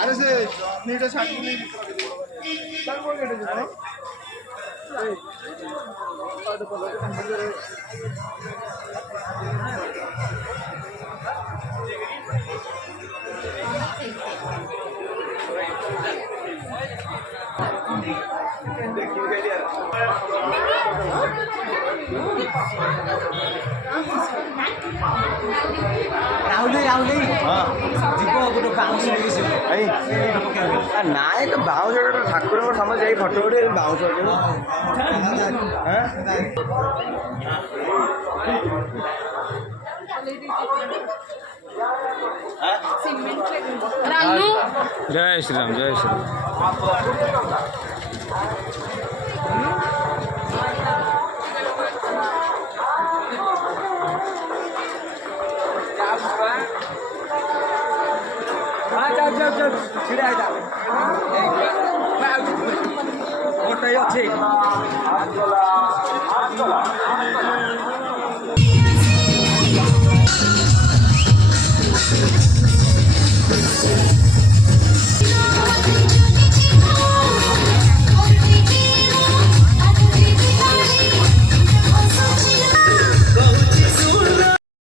আরে সে আপনি এটা ছাড়িয়ে তারপর কেটে যাবো ରାହୁଲ ଯିବ ଗୋଟେ ବାଉଁଶ ନେଇକି ନାଇଁ ତ ବାଉଁଶ ଠାକୁରଙ୍କ ସମସ୍ତେ ଯାଇ ଫଟୋ ଉଠେ ବାଉଁଶ जय श्री राम जय श्री राम ଅଛି